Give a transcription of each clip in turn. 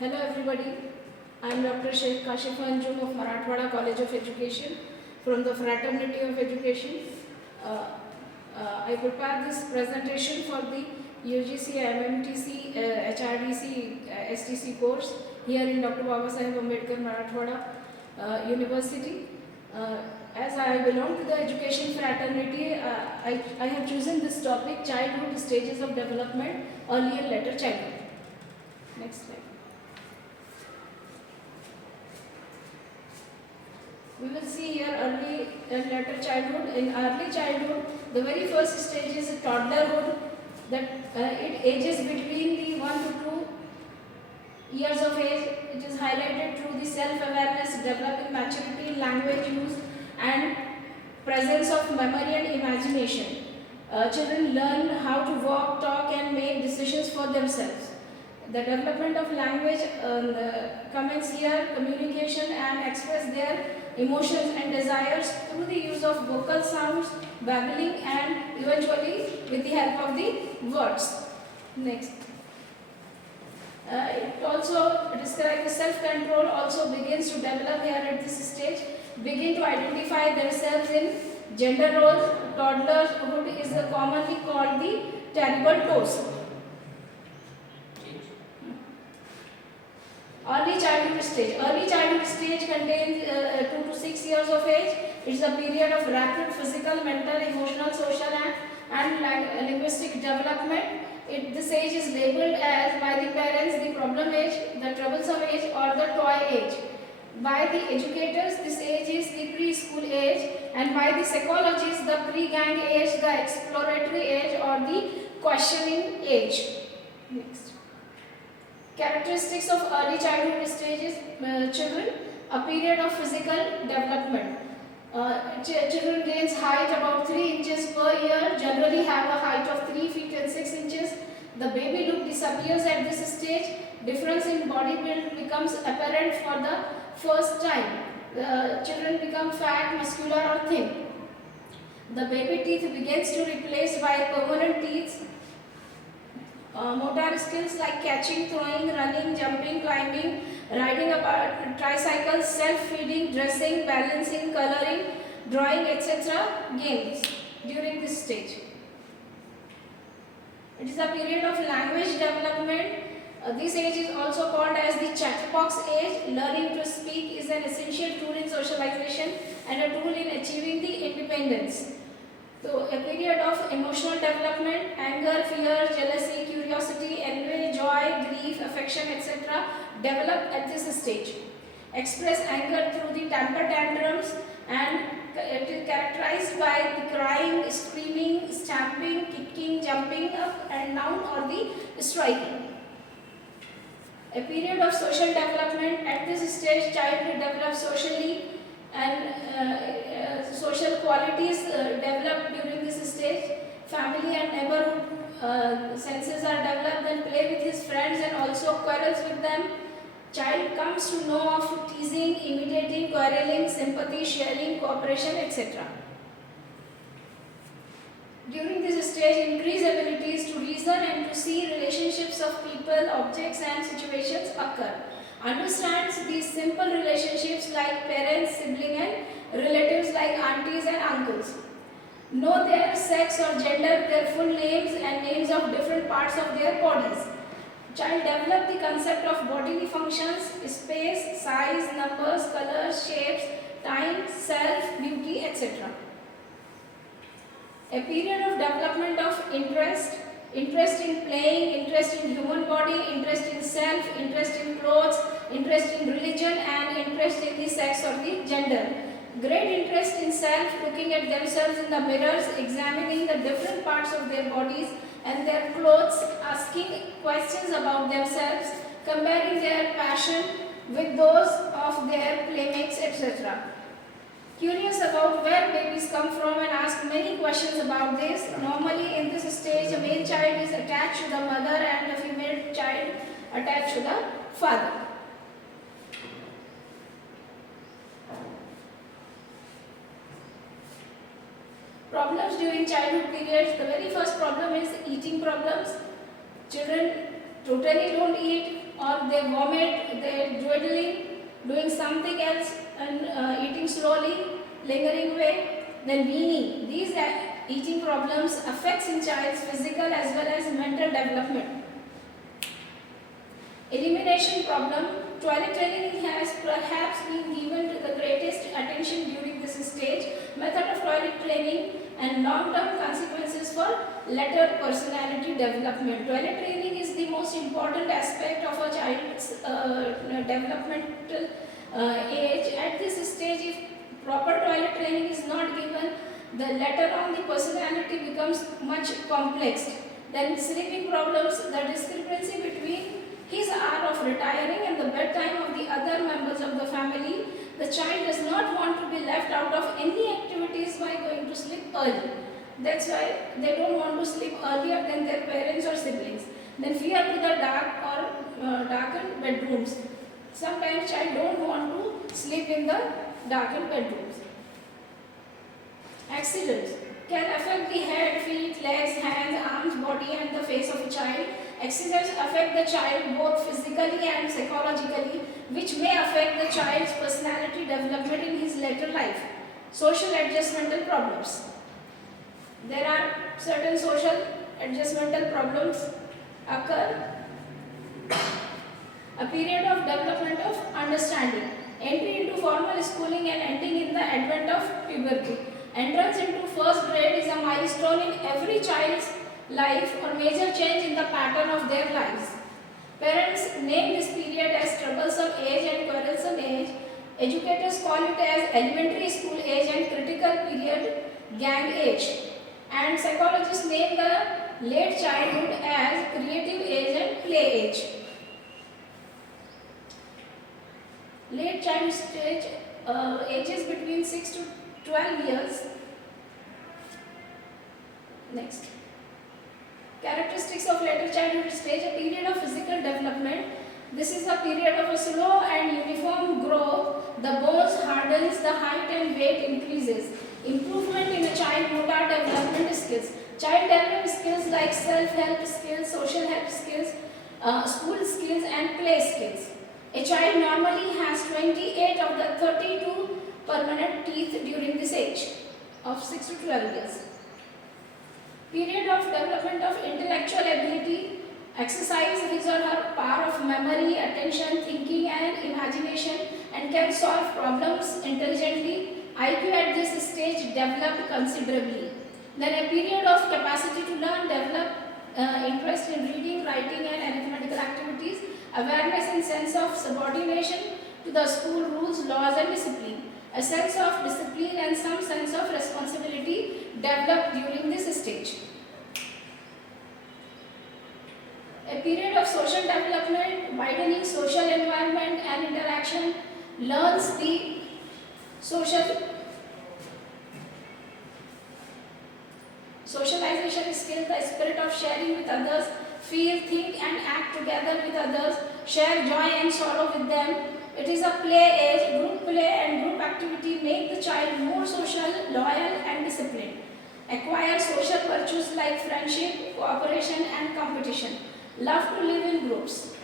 Hello everybody, I am Dr. Sheikh Kashif Anjum of Marathwada College of Education from the Fraternity of Education. Uh, I prepared this presentation for the UGC, MMTC, HRDC, STC course here in Dr. Babasaheb Ambedkar Marathwada University. As I belong to the education fraternity, I have chosen this topic, childhood stages of development, early and later childhood. Next slide. We will see here early and later childhood. In early childhood, the very first stage is toddlerhood, that it ages between the 1 to 2 years of age. It is highlighted through the self-awareness, developing maturity in language use and presence of memory and imagination. Children learn how to walk, talk and make decisions for themselves. The development of language commences here, communication and express their emotions and desires through the use of vocal sounds, babbling and eventually with the help of the words. Next. It also describes the self-control also begins to develop here at this stage, begin to identify themselves in gender roles. Toddlerhood is commonly called the terrible toes. Early childhood stage. Early childhood stage contains 2 to 6 years of age. It is a period of rapid physical, mental, emotional, social and linguistic development. This age is labeled as by the parents the problem age, the troublesome age or the toy age. By the educators, this age is the preschool age, and by the psychologists, the pre-gang age, the exploratory age or the questioning age. Next. Characteristics of early childhood stages children, a period of physical development. Children gains height about 3 inches per year, generally have a height of 3 feet and 6 inches. The baby look disappears at this stage. Difference in body build becomes apparent for the first time. Children become fat, muscular or thin. The baby teeth begins to replace by permanent teeth. Motor skills like catching, throwing, running, jumping, climbing, riding a tricycle, self-feeding, dressing, balancing, coloring, drawing, etc. gains during this stage. It is a period of language development. This age is also called as the chatbox age. Learning to speak is an essential tool in socialization and a tool in achieving the independence. So, a period of emotional development, anger, fear, jealousy, curiosity, envy, joy, grief, affection, etc. develop at this stage. Express anger through the temper tantrums, and it is characterized by the crying, screaming, stamping, kicking, jumping up and down or the striking. A period of social development. At this stage, child develops socially and social qualities develop during this stage. Family and neighborhood senses are developed, and play with his friends and also quarrels with them. Child comes to know of teasing, imitating, quarreling, sympathy, sharing, cooperation, etc. During this stage, increased abilities to reason and to see relationships of people, objects and situations occur. Understands these simple relationships like parents, siblings and relatives like aunties and uncles. Know their sex or gender, their full names and names of different parts of their bodies. Child develop the concept of bodily functions, space, size, numbers, colors, shapes, time, self, beauty, etc. A period of development of interest in playing, interest in human body, interest in self, interest in clothes, interest in religion and interest in the sex or the gender. Great interest in self, looking at themselves in the mirrors, examining the different parts of their bodies and their clothes, asking questions about themselves, comparing their passion with those of their playmates, etc. Curious about where babies come from and ask many questions about this. Normally in this stage, a male child is attached to the mother and a female child attached to the father. Problems during childhood periods. The very first problem is eating problems. Children totally don't eat or they vomit, they're dwindling, doing something else, and eating slowly, lingering way. Then weaning. These eating problems affects in child's physical as well as mental development. Elimination problem. Toilet training has perhaps been given to the greatest attention during this stage. Method of toilet training and long-term consequences for later personality development. Toilet training is the most important aspect of a child's developmental age. At this stage, if proper toilet training is not given, the later on the personality becomes much complex. Then sleeping problems, the discrepancy between his hour of retiring and the bedtime of the other members of the family. The child does not want to be left out of any activities by going to sleep early. That's why they don't want to sleep earlier than their parents or siblings. Then fear to the dark or darkened bedrooms. Sometimes child don't want to sleep in the darkened bedrooms. Accidents can affect the head, feet, legs, hands, arms, body and the face of a child. Accidents affect the child both physically and psychologically, which may affect the child's personality development in his later life. Social adjustmental problems. There are certain social adjustmental problems occur. A period of development of understanding. Entry into formal schooling and ending in the advent of puberty. Entrance into first grade is a milestone in every child's life or major change in the pattern of their lives. Parents name this period as troublesome age and quarrelsome age. Educators call it as elementary school age and critical period, gang age. And psychologists name the late childhood as creative age and play age. Late child stage ages between 6 to 12 years. Next. Characteristics of later childhood stage, a period of physical development. This is a period of a slow and uniform growth. The bones hardens, the height and weight increases. Improvement in a child motor development skills. Child develops skills like self-help skills, social help skills, school skills and play skills. A child normally has 28 of the 32 permanent teeth during this age of 6 to 12 years. Period of development of intellectual ability, exercise his or her power of memory, attention, thinking and imagination and can solve problems intelligently. IQ at this stage developed considerably. Then a period of capacity to learn, develop interest in reading, writing and arithmetical activities, awareness and sense of subordination to the school rules, laws and discipline. A sense of discipline and some sense of responsibility developed during this stage. A period of social development, widening social environment and interaction, learns the socialization skill, the spirit of sharing with others, feel, think and act together with others, share joy and sorrow with them. It is a play age. Group play and group activity make the child more social, loyal and disciplined. Acquire social virtues like friendship, cooperation and competition. Love to live in groups.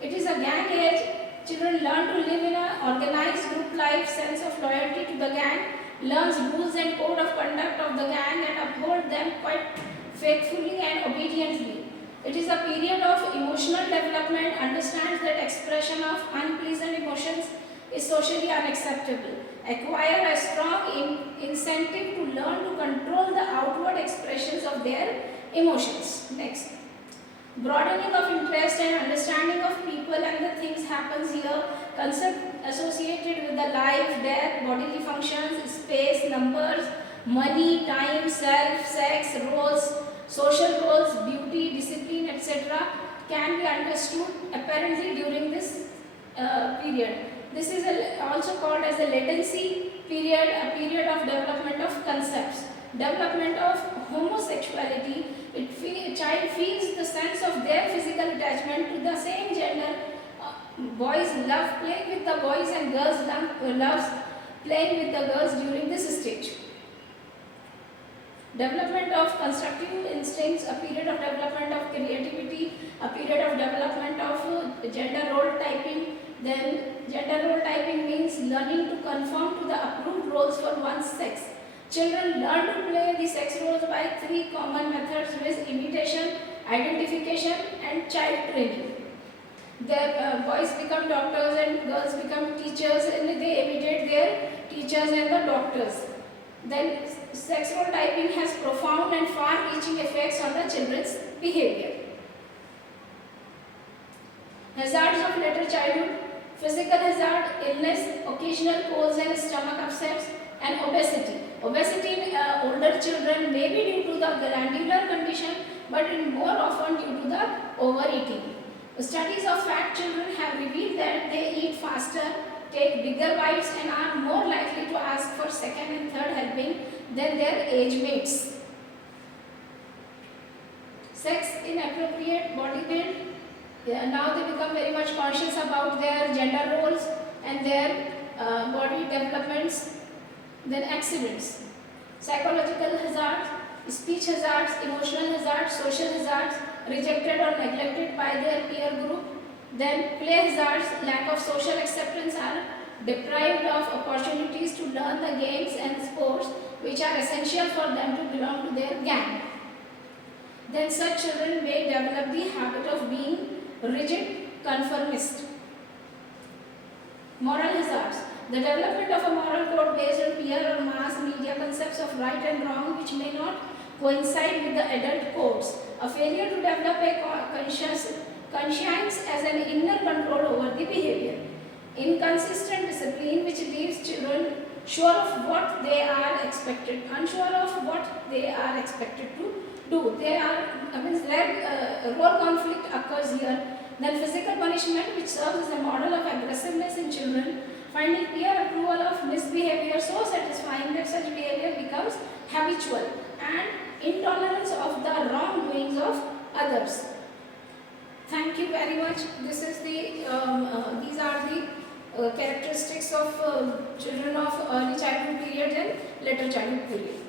It is a gang age. Children learn to live in an organized group life, sense of loyalty to the gang, learns rules and code of conduct of the gang and uphold them quite faithfully and obediently. It is a period of emotional development, understands that expression of unpleasant emotions is socially unacceptable. Acquire a strong incentive to learn to control the outward expressions of their emotions. Next. Broadening of interest and understanding of people and the things happens here. Concept associated with the life, death, bodily functions, space, numbers, money, time, self, sex, roles, social roles, beauty, discipline, etc. can be understood apparently during this period. This is also called as a latency period, a period of development of concepts. Development of homosexuality, a child feels the sense of their physical attachment to the same gender. Boys love playing with the boys and girls love playing with the girls during this stage. Development of constructive instincts, a period of development of creativity, a period of development of learning to conform to the approved roles for one's sex. Children learn to play the sex roles by three common methods, with imitation, identification, and child training. The boys become doctors and girls become teachers, and they imitate their teachers and the doctors. Then sex role typing has profound and far-reaching effects on the children's behavior. Hazards of later childhood: physical hazard, illness, occasional colds and stomach upsets, and obesity. Obesity in older children may be due to the glandular condition, but in more often due to the overeating. Studies of fat children have revealed that they eat faster, take bigger bites, and are more likely to ask for second and third helping than their age mates. Sex inappropriate body build. Now they become very much conscious about their gender roles and their body developments. Then accidents. Psychological hazards, speech hazards, emotional hazards, social hazards, rejected or neglected by their peer group. Then play hazards, lack of social acceptance, are deprived of opportunities to learn the games and sports which are essential for them to belong to their gang. Then such children may develop the habit of being rigid conformist. Moral hazards. The development of a moral code based on peer or mass media concepts of right and wrong which may not coincide with the adult codes. A failure to develop a conscience as an inner control over the behavior. Inconsistent discipline which leaves children unsure of what they are expected to do. Role conflict occurs here. Then physical punishment, which serves as a model of aggressiveness in children, finding peer approval of misbehavior so satisfying that such behavior becomes habitual, and intolerance of the wrongdoings of others. Thank you very much. These are the characteristics of children of early childhood period and later childhood period.